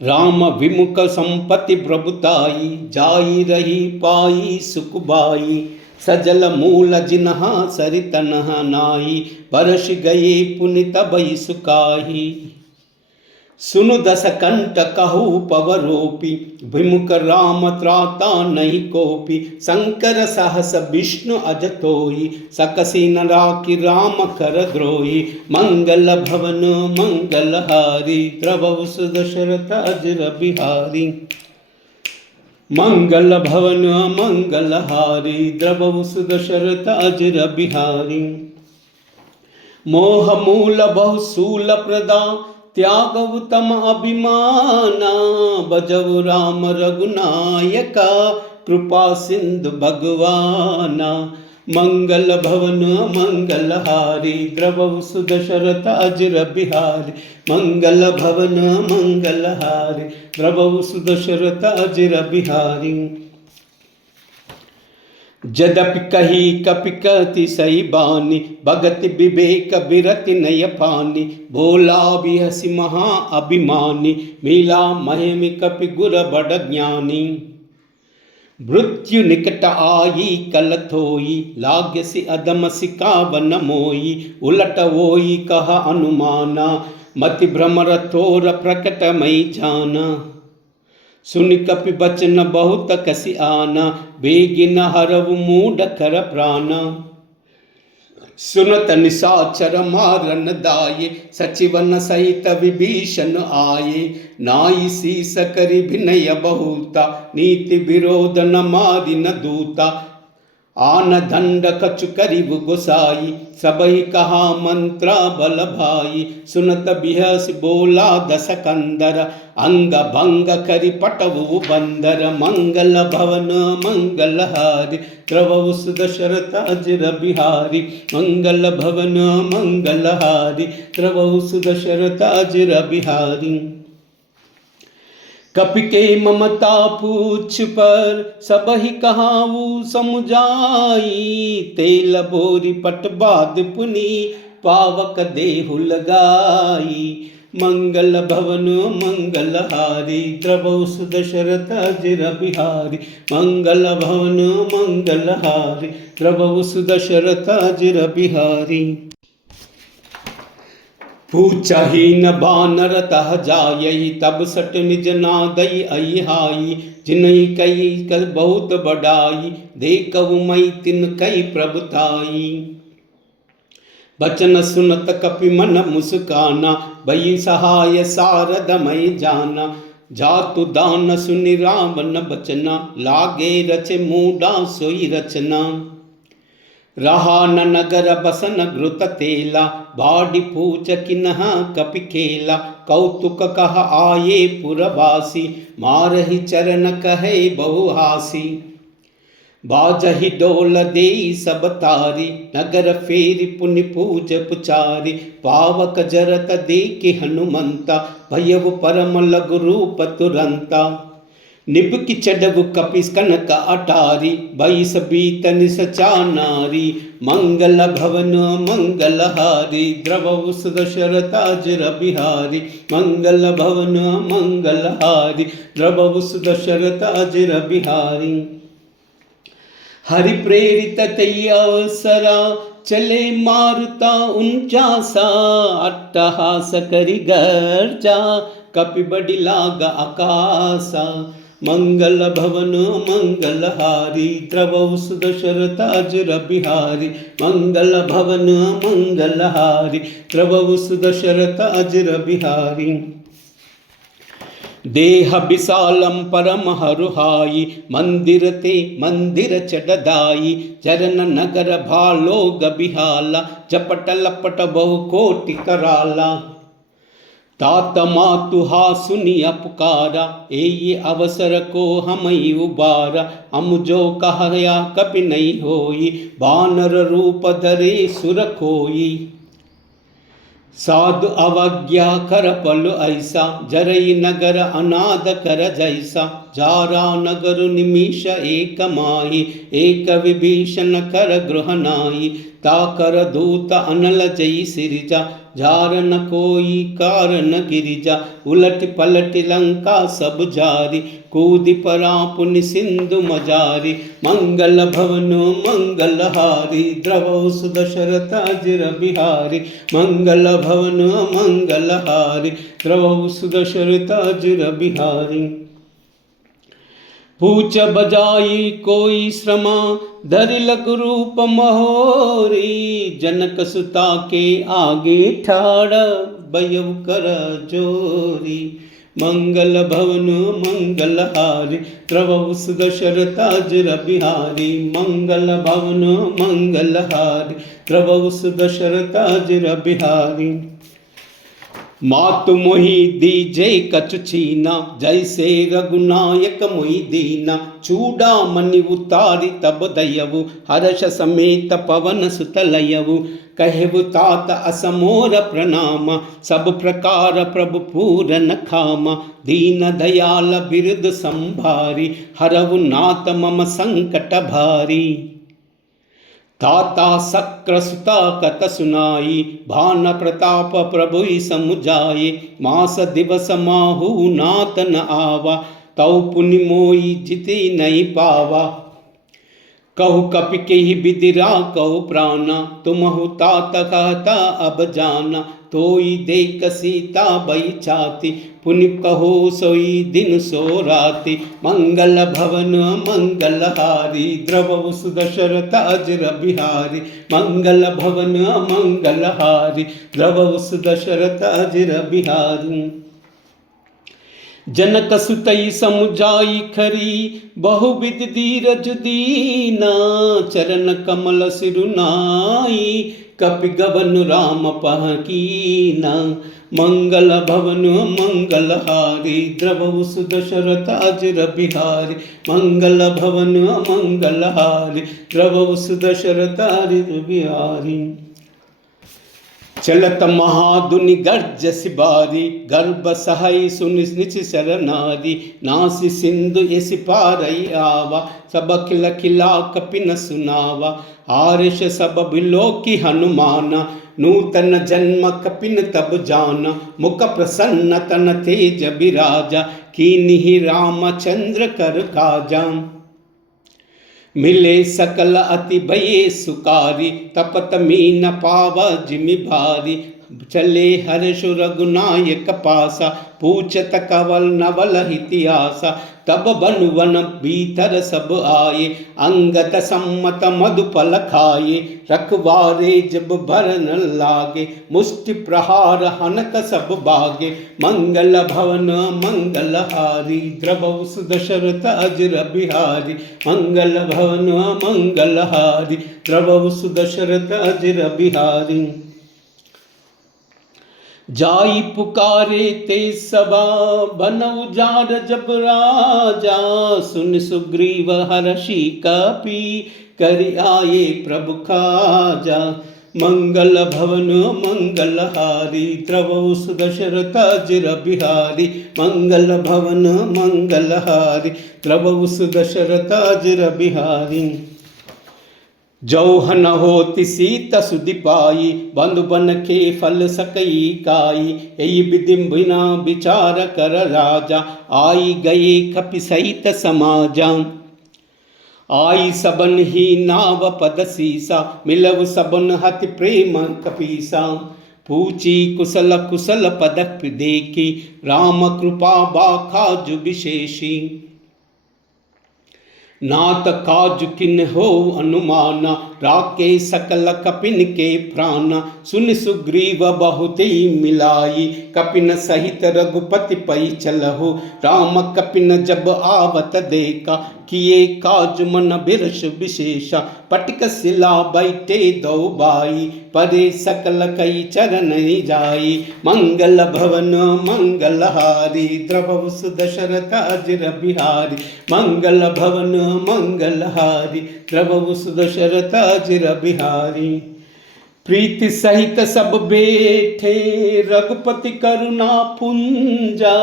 राम विमुख संपत्ति प्रभुताई, जाई रही पाई सुखबाई। सजल मूल जिन्हा सरितनहा नाई, बरस गए पुनि तबई सुकाही। सुनु दस कंठ कहु पवरोपी, विमुख राम त्राता नहीं कोपी। शंकर सहस विष्णु अजतोई, सकसी न राखी राम कर द्रोही। मंगल भवन मंगलहारी, द्रवहु सुदशरथ अजर बिहारी। मंगल भवन मंगलहारी, द्रवहु सुदशरथ अजर बिहारी। मोह मूल बहुसूल प्रदा, त्याग उत्तम अभिमाना। बजव राम रघुनायका, कृपा सिंधु भगवाना। मंगल भवन मंगलहारी, द्रवहु सुदशरथ अजर बिहारी। मंगल भवन मंगलहारी, द्रवहु सुदशरथ अजर बिहारी। जदपि कही कपि कहति सही बानी, भगति विवेक बिरति नय पानी। भोला बिहसि महा अभिमानी, मिला महिमि कपि गुर बड़ ज्ञानी। मृत्यु निकट आई कल थोई, लाग्यसि अदम सिकावन मोई। उलट वोई कहा अनुमाना, मति भ्रमर थोर प्रकट मई जाना। सुनि कपि बचन बहुत कसी आना, बेगिन हरऊ मूढ़ कर प्राणा। सुनत निशाचर मारन दाये, सचिवन सहित विभीषण आये। नाई शीस करि विनय बहुता, नीति विरोध न मारि न दूता। आन दंड कछु करिबु गोसाई, सबहि कहा मंत्रा बल भाई। सुनत बिहस बोला दस कंदर, अंग भंग करि पटवु बंदर। मंगल भवन मंगलहारी, द्रवहु सुदशरथ अजर बिहारी। मंगल भवन मंगलहारी, द्रवहु सुदशरथ अजर बिहारी। कपि के ममता पूछ पर, सबहि कहाऊ समुझाई। तेल बोरी पटबाद पुनि, पावक देहु लगाई। मंगल भवन मंगलहारी, द्रवहु सुदशरथ अजर बिहारी। मंगल भवन मंगलहारी, द्रवहु सुदशरथ अजर बिहारी। पूछहीन बानर तह जायई, तब सट निज नादई अहाई। जिनहि कई कर बहुत बड़ाई, देखऊ मई तिन कई प्रभुताई। बचन सुनत कपि मन मुस्काना, भई सहाय सारद मई जाना। जातु दान सुनि रावण बचना, लागे रचे मूढ़ा सोई रचना। रहा न नगर बसन घृत तेला, बाडी पूछ किन्ह कपि खेला। कौतुक कह आये पुरवासी, मारहि चरण कहे बहुहासी। बाजहि डोल देई सब तारी, नगर फेरि पुनि पूज पुचारी। पावक जरत देखि हनुमंता, भयउ परम लघु रूप तुरंता। निबकि चढ़उ कपि कनक अटारी, बैस बीत निसचा नारी। मंगल भवन मंगलहारी, द्रवउ सुदशरथ अजर बिहारी। मंगल भवन मंगलहारी, द्रवउ सुदशरथ अजर बिहारी। हरि प्रेरित तई अवसरा, चले मारुता 49। अट्टहास करि गर्जा, कपि बडि लाग आकासा। मंगल भवन मंगलहारी, द्रवउ सुदशरथ अजर बिहारी। मंगल भवन मंगलहारी, द्रवउ सुदशरथ अजर बिहारी। देह विशालम परम हरुहाई, मंदिर ते मंदिर चढ़दाई। चरण नगर भालोग बिहाला, जपट लपट बहु कोटि कराला। तात मातुहा सुनिया पुकारा, एये अवसर को हमई उबारा। हम जो कहया कपि नहीं होई, बानर रूप धरे सुर खोई। साधु अवज्ञा कर पल ऐसा, जरई नगर अनाद कर जैसा। जारा नगर निमिष एक माही, एक विभीषण कर गृह नाई। ताकर दूत अनल जई सिरिजा, जार न कोई कारण गिरिजा। उलट पलट लंका सब जारी, कूदि परा पुनि सिंधु मजारी। मंगल भवन मंगलहारी, द्रवउ सुदशरथ अजर बिहारी। मंगल भवन मंगलहारी, द्रवउ सुदशरथ अजर बिहारी। पूछ बजाई कोई श्रमा, धरि लघु रूप महोरी। जनक सुता के आगे ठाड़, बयउ कर जोरी। मंगल भवन मंगलहारी, द्रवउ सुदशरथ अजर बिहारी। मंगल भवन मंगलहारी, द्रवउ सुदशरथ अजर बिहारी। मातु मोहि दीजे कछु छीना, जैसे रघुनायक मोहि दीना। चूड़ामणि उतारि तब दयवु, हर्ष समेत पवन सुत लयवु। कहु तात असमोर प्रणाम, सब प्रकार प्रभु पूरन खामा। दीन दयाल बिरद संभारी, हरवु नाथ मम संकट भारी। ताता शक्र सुता कत सुनाई, भान प्रताप प्रभुई समुझाए। मास दिवस माहु नाथ न आवा, तौ पुनि मोई जिति नहीं पावा। कहु कपि केहि विदिरा कहु प्राणा, तुमहु तात कहता अब जाना। तोई देख सीता बई छाती, पुनि कहो सोई दिन सो राति। मंगल भवन मंगलहारी, द्रवउ सुदशरथ अजर बिहारी। मंगल भवन मंगलहारी, द्रवउ सुदशरथ अजर बिहारी। जनक सुतई समुझाई खरी, बहुविध धीरज दीना। चरण कमल सिरुनाई, कपि गवन राम पहकीना। मंगल भवन मंगलहारी, द्रवउ सुदशरथ अजर बिहारी। मंगल भवन मंगलहारी, द्रवउ सुदशरथ अजर बिहारी। चलत महाधुनि गर्ज सिबारी, गर्भ सहई सुनि निच शरनारी। नासि सिंधु एसि पारई आवा, सब खिल खिला कपि न सुनावा। आर्ष सब बिलोकी हनुमाना, नूतन जन्म कपिन तब जाना। मुख प्रसन्न तन तेज बिराजा, कीन्हि रामचंद्र कर काजा। मिले सकल अति भये सुकारी, तपत मीन पावा जिमि भारी। चले हर्ष रघुनायक पासा, पूछत कवल नवल इतिहास, तब बन वन भीतर सब आए, अंगत सम्मत मधुफल खाए, रखवारे जब भरन लागे, मुष्टि प्रहार हनक सब बागे, मंगल भवन मंगलहारी, द्रवौ सुदशरथ अजर बिहारी, मंगल भवन मंगलहारी, द्रवौ सुदशरथ अजर बिहारी। जाई पुकारे ते सबा, बन उजार जब राजा, सुन सुग्रीव हर्षि कपि, कर आए प्रभु खाजा, मंगल भवन मंगलहारी, द्रवौ सुदशरथ अजर बिहारी, मंगल भवन मंगलहारी, द्रवौ सुदशरथ अजर बिहारी। जौहन होति सीत सुधि पाई, बंधु बन के फल सकई काई, यही विधि बिना विचार कर राजा, आई गए कपि सहित समाजा, आई सबन ही नाव पद सीसा, मिलव सबन हति प्रेम कपीसा, पूछी कुशल कुशल पदक देखी, राम कृपा बाखाजु विशेषी, नात काज किन हो अनुमाना, राके सकल कपिन के प्राण, सुन सुग्रीव बहुत ही मिलाई, कपिन सहित रघुपति पै चलहु, राम कपिन जब आवत देखा, किए काज मन बिरस विशेषा, पटिक शिला बैठे दो बाई, परे सकल कई चरण जाई, मंगल भवन मंगलहारी, द्रवौ सुदशरथ अजर बिहारी, मंगल भवन मंगलहारी, द्रवौ सुदशरथ अजर बिहारी। प्रीति सहित सब बैठे, रघुपति करुणा पुंजा,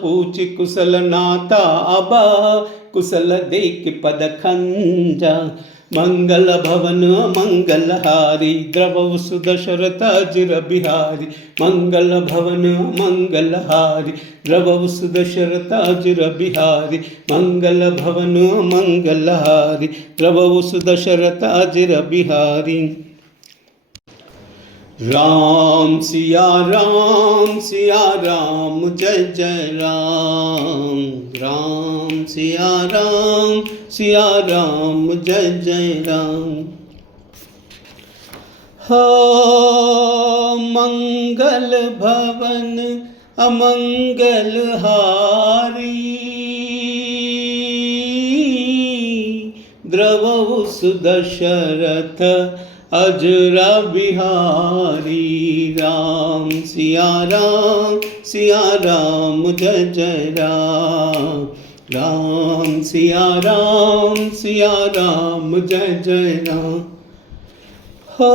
पूछ कुशल नाता अबा, कुशल देख पद खंजा, मंगल भवन मंगलहारी, द्रवौ सुदशरथ अजर बिहारी, मंगल भवन मंगलहारी, द्रवौ सुदशरथ अजर बिहारी, मंगल भवन मंगलहारी, द्रवौ सुदशरथ अजर बिहारी। राम सिया राम जय जय राम, राम सिया राम जय जय राम। हो मंगल भवन अमंगल हारी, द्रवौ सुदशरथ अजर बिहारी, राम सिया राम जय जय राम, राम सिया राम जय जय राम। हो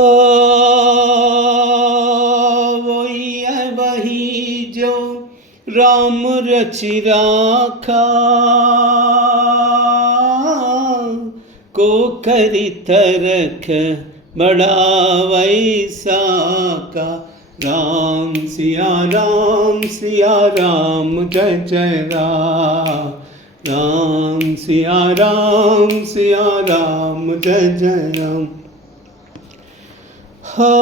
वही जो राम रचि राखा, को करी तरख बड़ा वैसा का, राम सिया राम जय जय राम, राम सिया राम जय जय राम। हो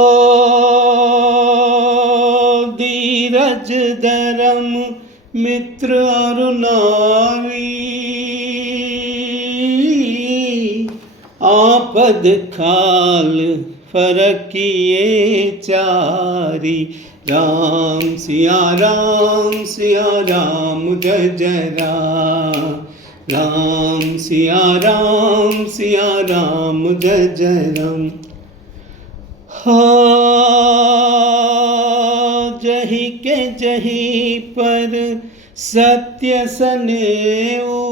धीरज धर्म मित्र और नारी, आपद काल फरकिए चारी, राम सिया राम जय जय राम, राम सिया राम जय जय राम। जही के जही पर सत्य सनेऊ,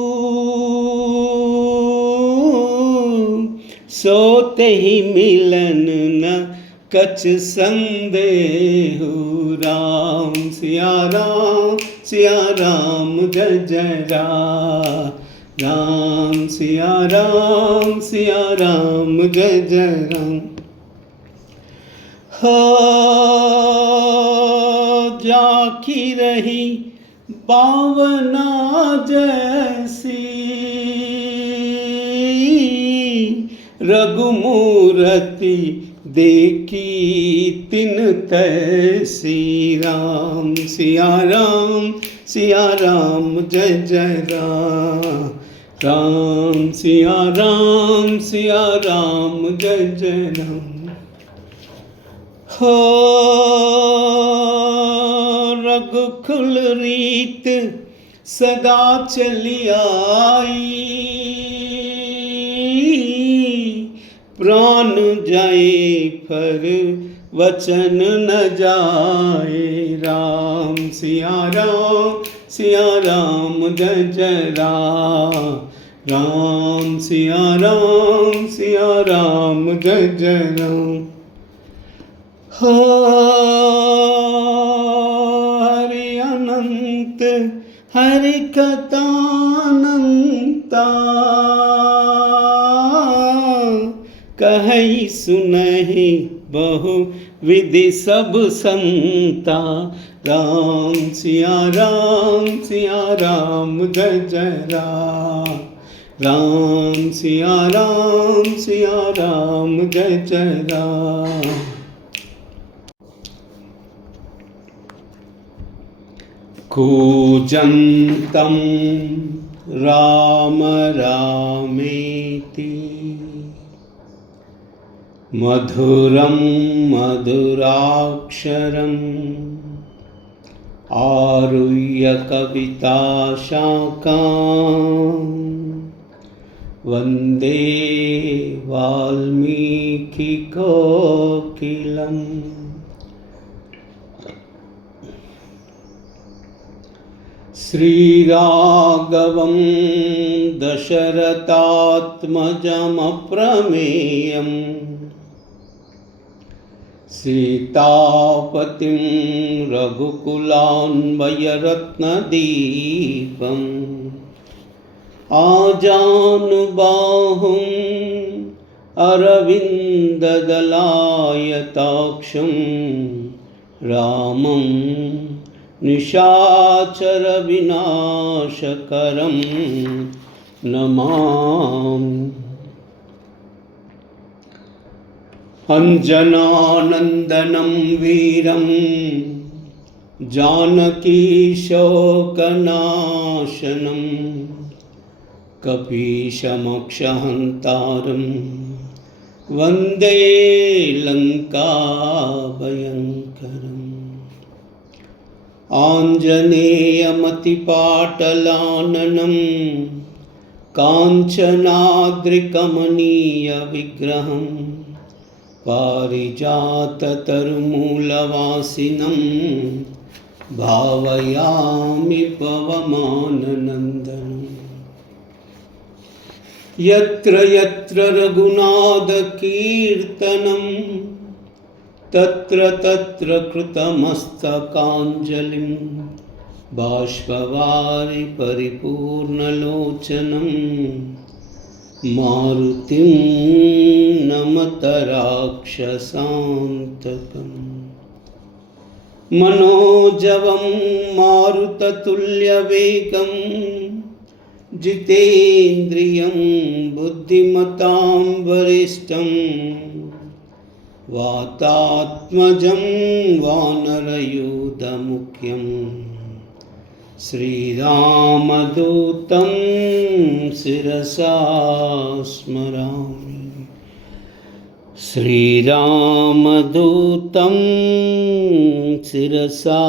सोते ही मिलन न कछ संदेहु, राम सिया राम जय जय राम, राम सिया राम जय जय राम। हो जाकी रही बावना जैसी, रघुमूरति देखी तिन तै सिया राम जय जय राम। राम सिया राम जय जय राम। हो रघुकुल रीत सदा चली आई, प्राण जाए पर वचन न जाए। राम सिया राम जय जय राम। राम सिया राम जय जय राम। हरि अनंत हरि कथानंता, कहई सुनहि बहु विधि सब संता। राम सिया राम जय जय राम। राम सिया राम जय जय राम। कूजन्तं राम रामेति, मधुरं मधुराक्षरम् आरुह्य कविताशाखां, वन्दे वाल्मीकिकोकिलम्। श्रीराघवं दशरथात्मजमप्रमेयम्, सीतापतिं रघुकुलान्वयरत्नदीपम्, आजानुबाहुं अरविन्ददलायताक्षं, रामं निशाचरविनाशकरं नमामि। अंजनानंदनं वीरं जानकीशोकनाशनं, कपीशमक्षहन्तारं वन्दे लङ्काभयङ्करम्। आञ्जनेयमतिपाटलाननं काञ्चनाद्रिकमनीयविग्रहं, पारिजाततरुमूलवासिनं भावयामि पवमाननन्दनं। यत्र यत्र रघुनाथकीर्तनं, तत्र तत्र कृतमस्तकाञ्जलिं, बाष्पवारि परिपूर्णलोचनं, मारुतिं नमत राक्षसान्तकम्। मनोजवं मारुततुल्यवेगं, जितेन्द्रियं बुद्धिमतां वरिष्ठं, वातात्मजं वानरयूथमुख्यं, श्रीरामदूतं शिरसा स्मरामि। श्रीरामदूतं शिरसा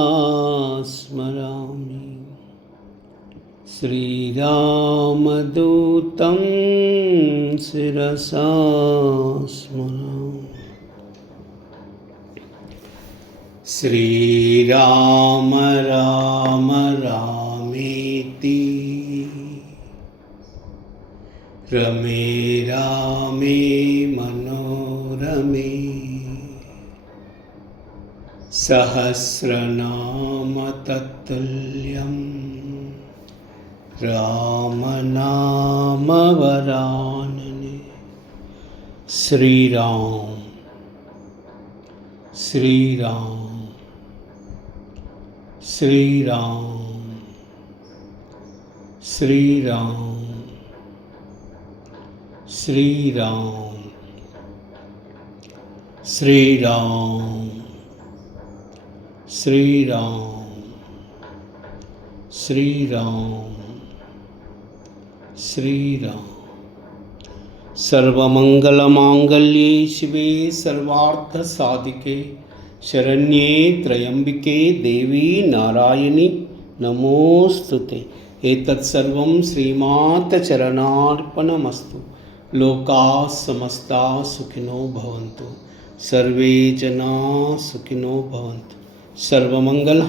स्मरामि। श्रीरामदूतं शिरसा स्मरामि। श्रीराम राम रामेति, रमे रामे मनोरमे, सहस्रनाम तत्तुल्यं, राम नाम वरानने। श्री राम श्री राम श्री राम श्री राम श्री राम श्रीराम श्रीराम श्रीराम श्रीराम। सर्वमंगलमांगल्ये शिवे सर्वार्थसाधिके शरण्ये त्र्यंबिके देवी नारायणी नमोस्तुते। एतत्सर्वं श्रीमातचरणार्पणमस्तु। लोकाः समस्ताः सुखिनो भवन्तु, सर्वे जनाः सुखिनो भवन्तु। सर्वमंगल